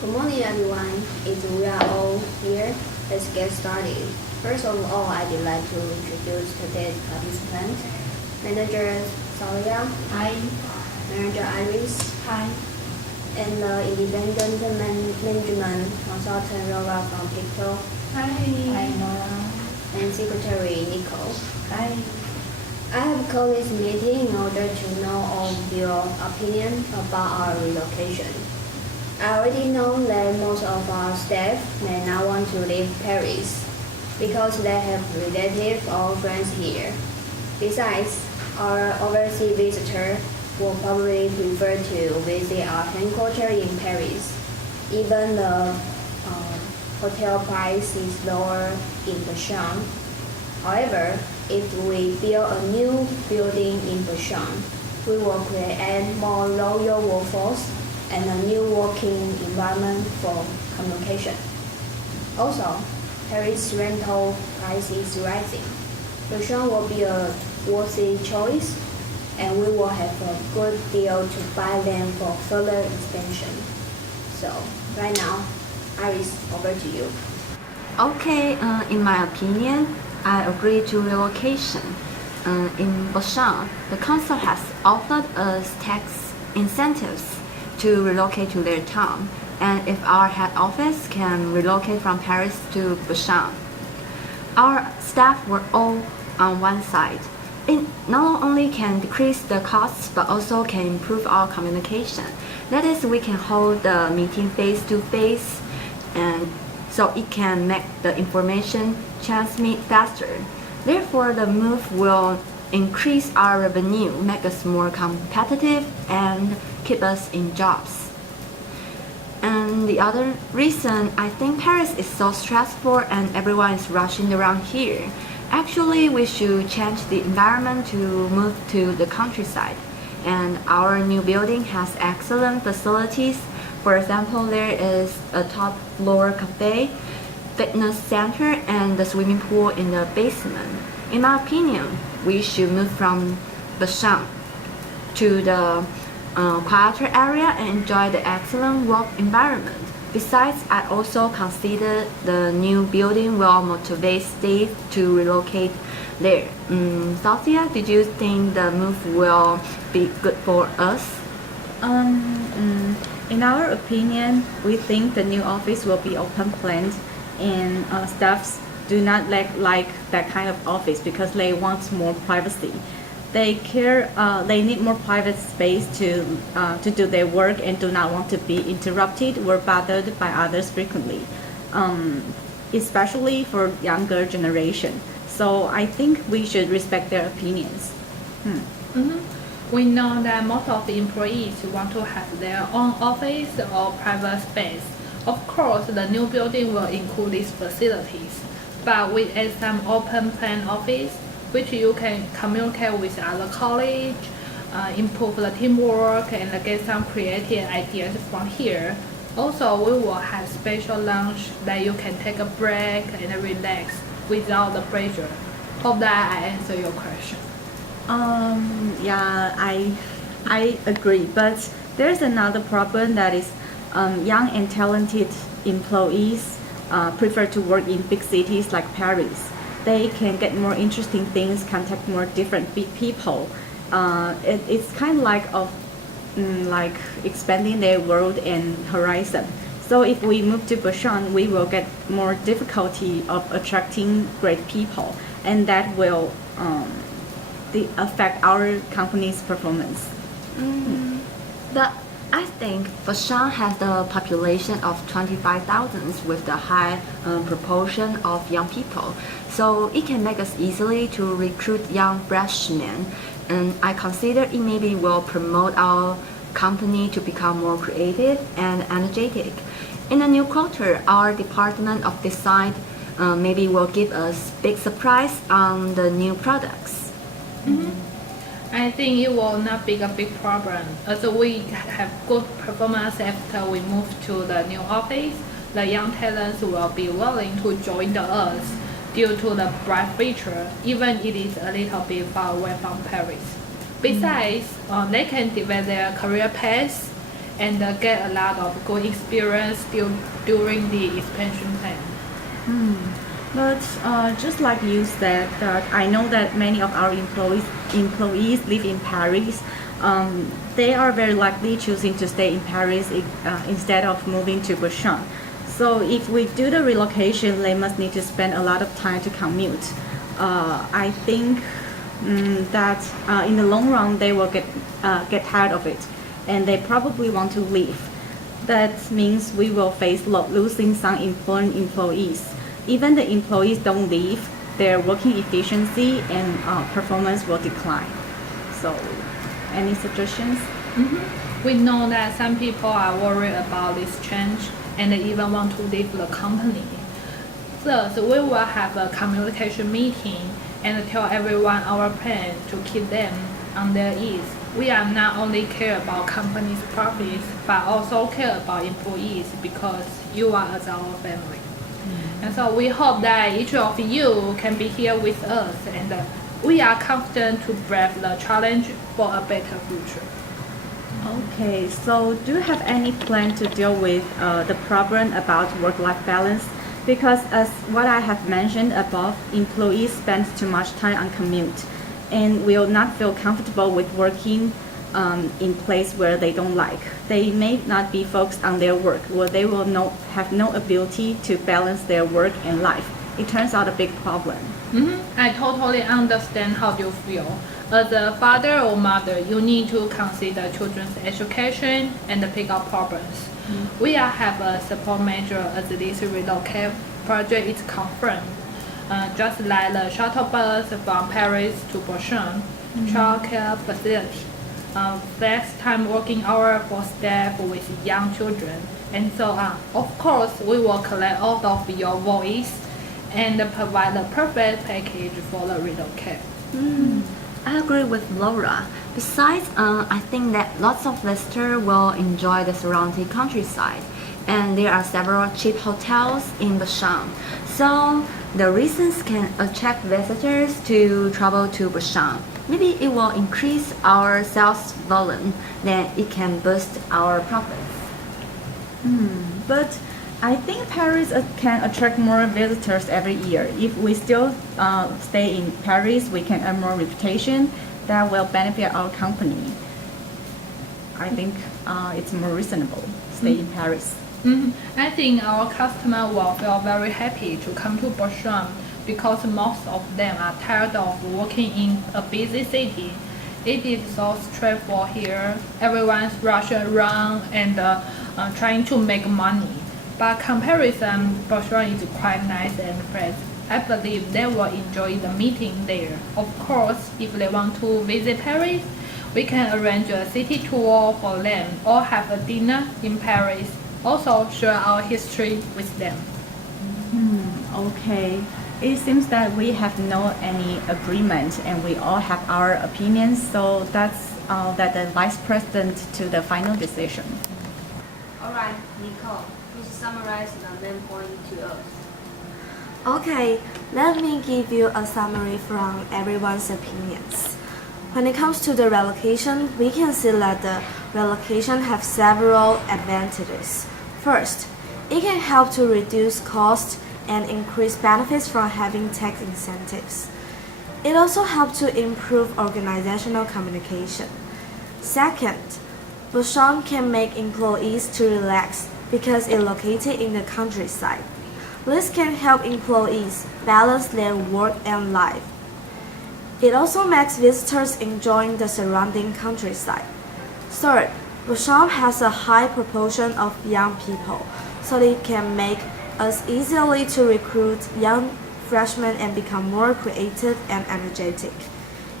Good morning, everyone. If we are all here, let's get started. First of all, I'd like to introduce today's participant. Manager Solia. Hi. Manager Iris. Hi. And the independent management consultant Rova from TikTok. Hi. Hi, Nora. And Secretary Nico. Hi. I have called this meeting in order to know all of your opinion about our relocation. I already know that most of our staff may not want to leave Paris because they have relatives or friends here. Besides, our overseas visitor will probably prefer to visit our headquarters in Paris. Even the hotel price is lower in Busan. However, if we build a new building in Busan, we will create a more loyal workforce and a new working environment for communication. Also, Paris rental price is rising. Busan will be a worthy choice, and we will have a good deal to buy land for further expansion. So, right now, Iris, over to you. Okay, in my opinion, I agree to relocation. In Busan, the council has offered us tax incentives to relocate to their town, and if our head office can relocate from Paris to Busan, our staff were all on one side. It not only can decrease the costs, but also can improve our communication. That is, we can hold the meeting face to face, and so it can make the information transmit faster. Therefore, the move will increase our revenue, make us more competitive, and keep us in jobs. And the other reason, I think Paris is so stressful and everyone is rushing around here. Actually, we should change the environment to move to the countryside. And our new building has excellent facilities. For example, there is a top floor cafe, fitness center, and the swimming pool in the basement. In my opinion, we should move from Busan to the quieter area and enjoy the excellent work environment. Besides, I also consider the new building will motivate staff to relocate there. Sophia, did you think the move will be good for us? In our opinion, we think the new office will be open planned, and staffs do not like that kind of office because they want more privacy. They need more private space to do their work and do not want to be interrupted or bothered by others frequently, especially for younger generation. So I think we should respect their opinions. We know that most of the employees want to have their own office or private space. Of course, the new building will include these facilities, but with some open plan office, which you can communicate with other colleagues, improve the teamwork, and get some creative ideas from here. Also, we will have special lunch that you can take a break and relax without the pressure. Hope that I answer your question. Yeah, I agree, but there's another problem that is young and talented employees prefer to work in big cities like Paris. They can get more interesting things, contact more different people. It's kind of like expanding their world and horizon. So if we move to Busan, we will get more difficulty of attracting great people, and that will affect our company's performance. But I think Busan has the population of 25,000 with the high proportion of young people, so it can make us easily to recruit young freshmen. And I consider it maybe will promote our company to become more creative and energetic. In the new quarter, our department of design maybe will give us big surprise on the new products. I think it will not be a big problem, as we have good performance after we move to the new office. The young talents will be willing to join us due to the bright future, even it is a little bit far away from Paris. Besides, they can develop their career paths and get a lot of good experience during the expansion plan. But just like you said, that I know that many of our employees live in Paris. They are very likely choosing to stay in Paris instead of moving to Busan. So if we do the relocation, they must need to spend a lot of time to commute. I think that in the long run they will get tired of it, and they probably want to leave. That means we will face losing some important employees. Even the employees don't leave, their working efficiency and performance will decline. So, any suggestions? We know that some people are worried about this change and they even want to leave the company. Thus, we will have a communication meeting and tell everyone our plan to keep them on their ease. We are not only care about company's profits, but also care about employees because you are as our family. And so we hope that each of you can be here with us, and we are confident to brave the challenge for a better future. Okay, so do you have any plan to deal with the problem about work-life balance? Because as what I have mentioned above, employees spend too much time on commute and will not feel comfortable with working in place where they don't like. They may not be focused on their work, or they will have no ability to balance their work and life. It turns out a big problem. I totally understand how you feel. As a father or mother, you need to consider children's education and pick up problems. We have a support measure as this relocate project is confirmed. Just like the shuttle bus from Paris to Busan, childcare facility, flex time working hour for staff with young children, and so on. Of course, we will collect all of your voice and provide the perfect package for the relocate. I agree with Laura. Besides, I think that lots of visitors will enjoy the surrounding countryside, and there are several cheap hotels in Busan. So the reasons can attract visitors to travel to Busan. Maybe it will increase our sales volume, then it can boost our profits. But I think Paris can attract more visitors every year. If we still stay in Paris, we can earn more reputation that will benefit our company. I think it's more reasonable to stay in Paris. I think our customer will feel very happy to come to Busan because most of them are tired of working in a busy city. It is so stressful here. Everyone's rushing around and trying to make money. By comparison, Busan is quite nice and fresh. I believe they will enjoy the meeting there. Of course, if they want to visit Paris, we can arrange a city tour for them or have a dinner in Paris. Also share our history with them. Okay. It seems that we have no any agreement and we all have our opinions, so that's that the vice president to the final decision. All right, Nicole, please summarize the main point to us. Okay, let me give you a summary from everyone's opinions. When it comes to the relocation, we can see that the relocation has several advantages. First, it can help to reduce costs and increase benefits from having tax incentives. It also helps to improve organizational communication. Second, Busan can make employees to relax because it's located in the countryside. This can help employees balance their work and life. It also makes visitors enjoying the surrounding countryside. Third, Busan has a high proportion of young people, so it can make us easily to recruit young freshmen and become more creative and energetic.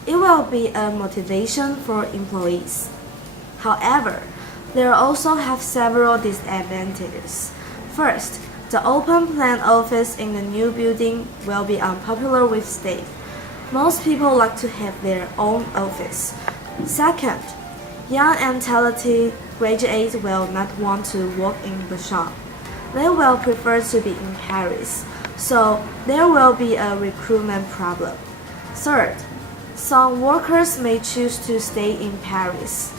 It will be a motivation for employees. However, there also have several disadvantages. First, the open plan office in the new building will be unpopular with staff. Most people like to have their own office. Second, young and talented graduates will not want to work in Busan. They will prefer to be in Paris, so there will be a recruitment problem. Third, some workers may choose to stay in Paris.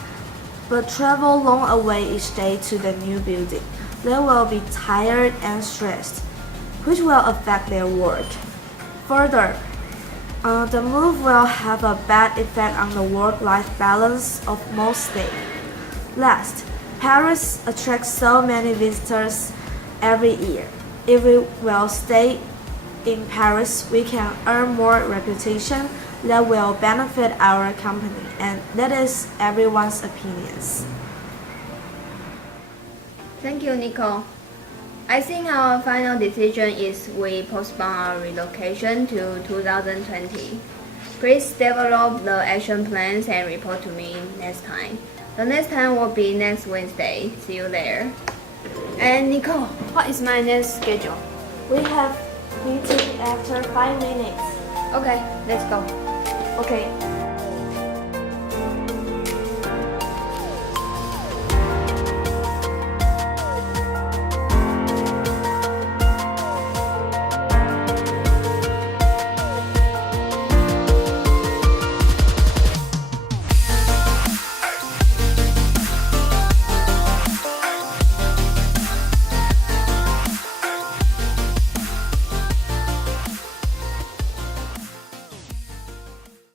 but travel long away each day to the new building. They will be tired and stressed, which will affect their work. Further, the move will have a bad effect on the work-life balance of most staff. Last, Paris attracts so many visitors every year. If we will stay in Paris, we can earn more reputation that will benefit our company, and that is everyone's opinions. Thank you, Nicole. I think our final decision is we postpone our relocation to 2020. Please develop the action plans and report to me next time. The next time will be next Wednesday. See you there. And Nicole, what is my next schedule? We have meeting after 5 minutes. Okay, let's go. Okay.